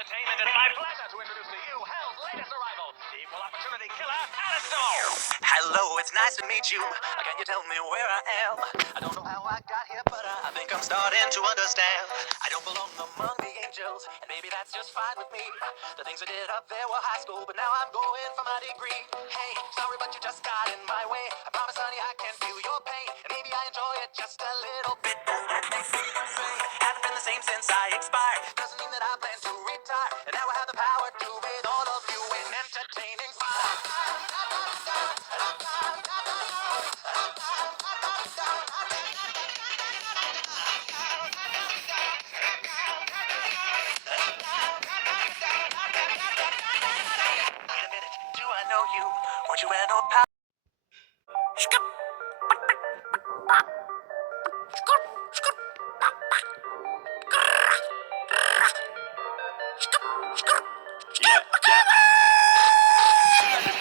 entertainment, it's my pleasure to introduce to you Hell's latest arrival, the equal opportunity killer, Alistair. Hello, it's nice to meet you. Can you tell me where I am? I don't know how I got here, but I think I'm starting to understand. I don't belong among the angels, and maybe that's just fine with me. The things I did up there were high school, but now I'm going for my degree. Hey, sorry, but you just got in my way. I promise, honey, I can feel your pain, and maybe I enjoy it just a little bit. Does that make me insane? Haven't been the same since I expired. Doesn't mean that I plan to retire, and now I have the power to bathe all of you in entertaining fire. Wait a minute, do I know you? Weren't you an old pal?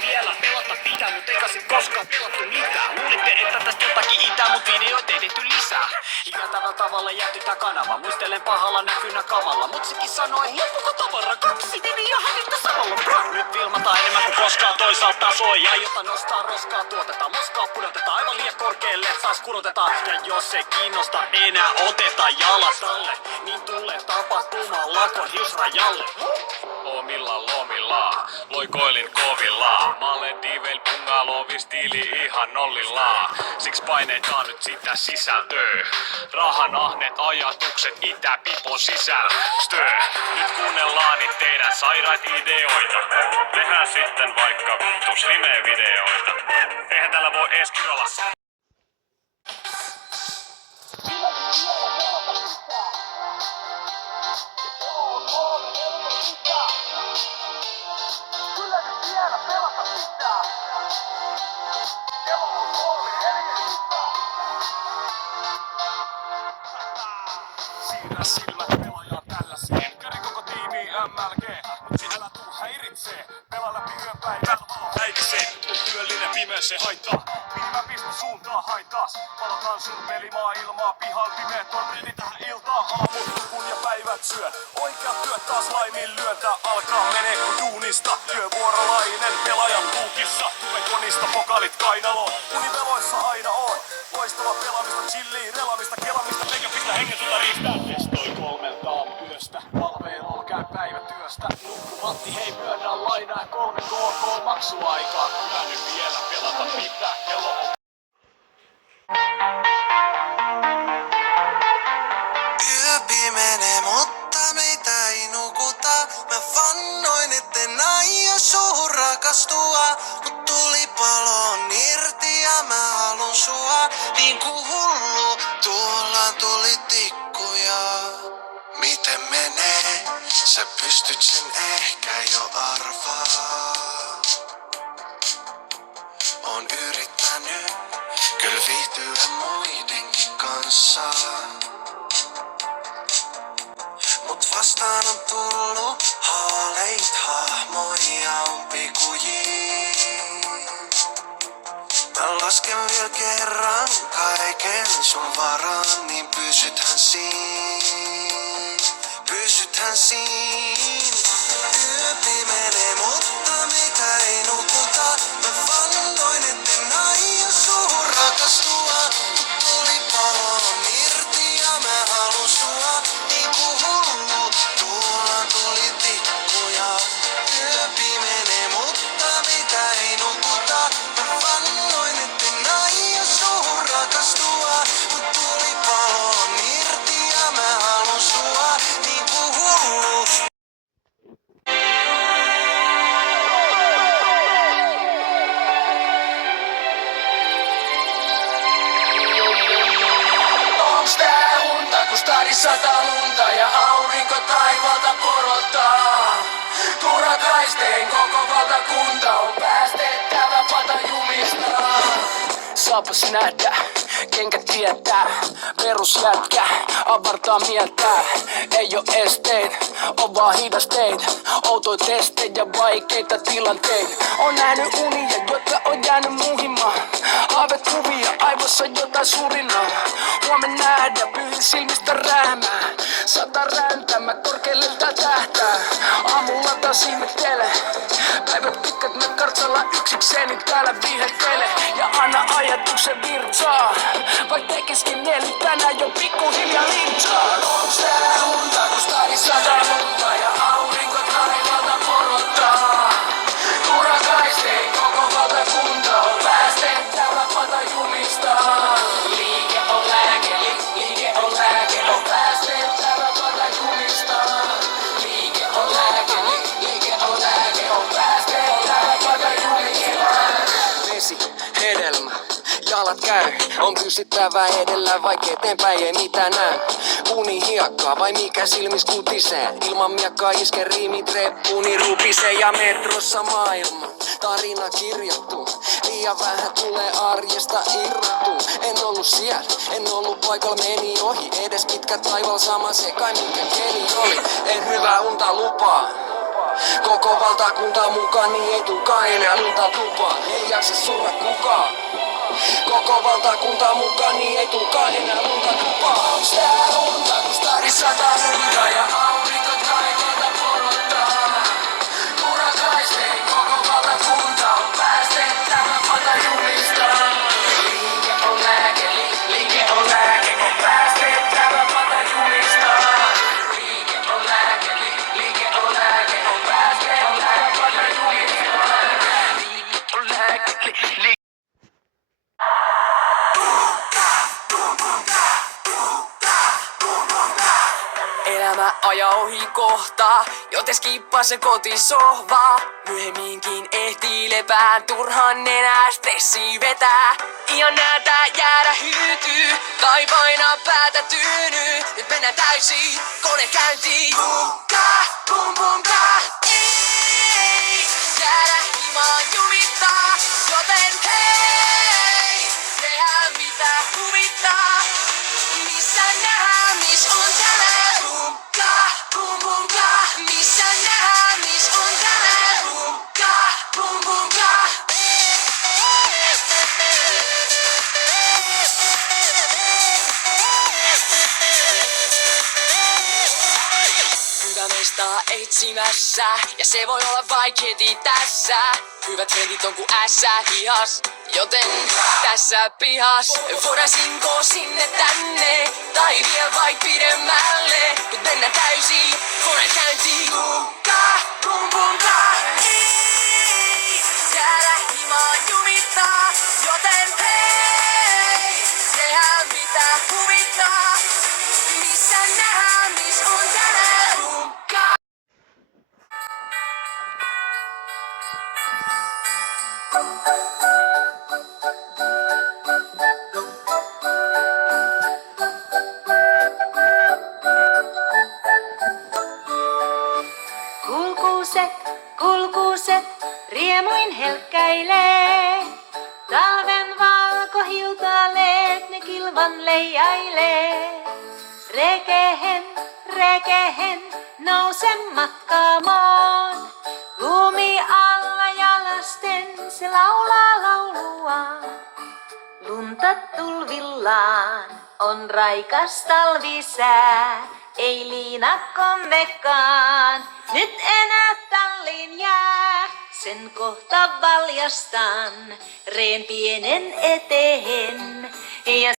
Vielä pelata pitää, mut eikä se koskaan pelattu mitään. Luulitte, että tästä jotakin itää, mut videoita ei tehty lisää. Ikätävällä tavalla jääty tää kanava, muistelen pahalla näkynä kamalla. Mut sekin sanoi, loppuko tavara, 2 videoa hävittä samalla. Nyt filmataan enemmän kuin koskaan toisaalta tasoa. Ja jota nostaa roskaa, tuotetaan moskaa, pudotetaan aivan liian korkealle, et sais kurotetaan. Ja jos se kiinnosta enää, otetaan jalat alle. Niin tulee tapahtumaan lakon hiusrajalle. Omilla lomilla, loikoilin kovilla. Maledivel bungalovi stiili ihan nollilla. Siks painetaan nyt sitä sisältöä. Rahan ahneet ajatukset itä pipon sisältö. Nyt kuunnellaan niitä teidän sairaat ideoita. Tehdään sitten vaikka vittu slime-videoita. Eihän tällä voi ees kirolla. Siirrä silmät pelaajaan tällaiseen. Köri koko tiimi MLG, mut älä tuu häiritsee. Pelaa läpi yön päivän valo häirisee. Mut työllinen pimeys se haittaa. Mihin mä pistän suuntaan haitaas. Palataan sun pelimaailmaa pihan pimeet on ready tähän iltaan. Aamut nukun ja päivät syön. Oikeat työt taas laiminlyöntä alkaa menee kun duunista. Työvuorolainen pelaajan puukissa. Tupekonista pokalit kainaloon. Univeloissa aina on. Loistava pelaamista, chilliin, relamista, kelamista, eikä pistä hengetuta riistää. Testoi 3 aamuyöstä, palvelulla käy päivätyöstä. Nukkumatti hei myönnä lainaa 3 KK maksuaikaa. Kyllä nyt vielä pelata pitää, kello on. Yö pimenee, mutta meitä ei nukuta. Mä vannoin, etten aio suhun rakastua. Mut tulipalo on irti ja mä halun sua. Niin kuin hullu, tuolla tuli tikkuja. Miten menee? Sä pystyt sen ehkä jo arvaa. On yrittänyt kyllä viihtyä muidenkin kanssa. Mut vastaan on tullut haaleit hahmoja umpikujiin. Mä lasken vielä kerran kaiken sun varaan, niin pysythän siin. Pysythän siin. Yö pimenee, mutta meitä ei nukuta. Mä vannoin, etten aio suhun rakastua. Mut tulipalo on irti ja mä halun sua. Niin kuin hullu, tuolla tuli tikkuja. Yö pimenee, mutta meitä ei nukuta. Mä vannoin, etten aio suhun rakastua. Mut tulipalo on irti ja mä halun sua. Niin kuin hullu. Onks tää unta, kun stadissa sataa lunta ja aurinko taivaalta porottaa? Turakaisteen koko valtakunta on päästettävä patajumista. Saapas nähdä, kenkä tietää, perusjätkä, avartaa mieltä. Ei oo esteet, on vaan hidasteet, outoja testejä, vaikeita tilanteita. On nähnyt unia, jotka on jäänyt muhimaan. Haavekuvia, aivossa jotain surinaa. Huomen nähdä, pyyhin silmistä rähmää. Sata räntämä, korkealle tähtää. taas ihmettele. Päivät pitkät mä kartsalla yksikseni täällä viihettele. Ja anna ajatuksen virtaa, vaik tekiskin mieli tänään jo pikkuhiljaa linchaa. Onks tää unta, kun stadi sataa lunta ja aurinko taivalta porottaa. Turakaistei koko valtakunta on päästettävä pata jumistaa. Liike on lääke, liike on lääke, on päästettävä pata jumistaa. Liike on lääke, liike on lääke, on päästettävä pata jumistaa. Vesi, hedelmä, jalat käy, on pysyttävä edellä, vaik eteenpäin ei mitään näy. Uni hiekkaa vai mikä silmis kutisee? Ilman miekkaa iske riimit reppuuni rupisee ja metrossa maailma. Tarina kirjattu, liian vähän tulee arjesta irrottu. En ollut siellä, en ollut paikalla, meni ohi. Edes pitkä taival sama se kai mikä keli oli. En hyvää unta lupaa. Koko valtakunta mukaan, niin ei tulkaan enää lunta tupaan. Ei jaksa surra kukaan. Koko valtakunta mukaan, niin ei tulkaan enää lunta tupaan. Onks tää unta, kun stadi sataa lunta ja aurinko taivalta porottaa. Turakaistei koko valtakunta on päästettävä pata jumistaa. Liike on lääke, liike on lääke, on päästettävä pata jumistaa. Liike on lääke, liike on lääke, on päästettävä pata jumistaa. Liike on lääke, liike. Elämä ajaa ohi kohta, joten skippaa se kotisohva. Myöhemminkin ehtii lepään, turhan enää stressi vetää. Ihan näätä jäädä hyytyy, tai painaa päätä tyynyy. Nyt mennään täysin kone käyntiin. Bum bum ka, ei jäädä himaan jumittaa. Joten hei, tehdään mitä huvittaa. Missä nähdään, mis on tänään? Bum bum ka, missä nähdään, mis on tänään? Bum bum ka. Sydämestä etsimässä, ja se voi olla vaik heti tässä. Hyvät trendit on ku ässä hihas, joten tässä pihas voidaan sinko sinne tänne, tai vielä vaik pidemmälle. Nyt mennään täysin koneen käyntiin. Bum bum ka, ei jäädä himaan jumittaa, joten hei, tehdään mitä huvittaa. Missä nähdään, mis on tänään? Bum ka. Kulkuset, riemuin helkkäilee. Talven valkohiutaleet ne kilvan leijailee. Rekehen, nouse matkaamaan. Lumi alla jalasten se laulaa lauluaan. Lunta tulvillaan on raikas talvisää. Ei liinakkommekaan nyt enää tallin jää. Sen kohta valjastan reen pienen eteen. Ja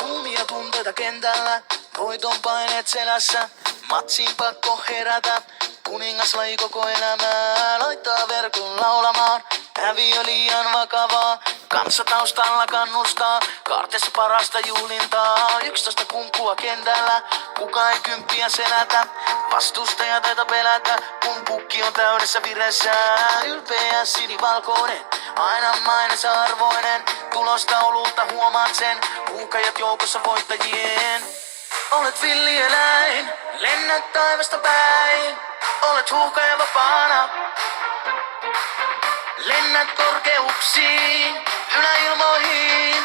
Kuumia tunteita kentällä, voiton paineet selässä. Matsiin pakko herätä, kuningas laji koko elämää. Laittaa verkon laulamaan, häviö liian vakavaa. Kanssa taustalla kannustaa, kaarteessa parasta juhlintaa. 11 kunkkua kentällä, kuka ei kymppiä selätä. Vastustaja taita pelätä, kun pukki on täydessä vireessä. Ylpeä sinivalkoinen, aina mainensa arvoinen. Tulostaululta huomaat sen, huuhkajat joukossa voittajien. Olet villieläin, lennät taivasta päin. Olet huuhkaja vapaana. Lennät korkeuksiin, yläilmoihin.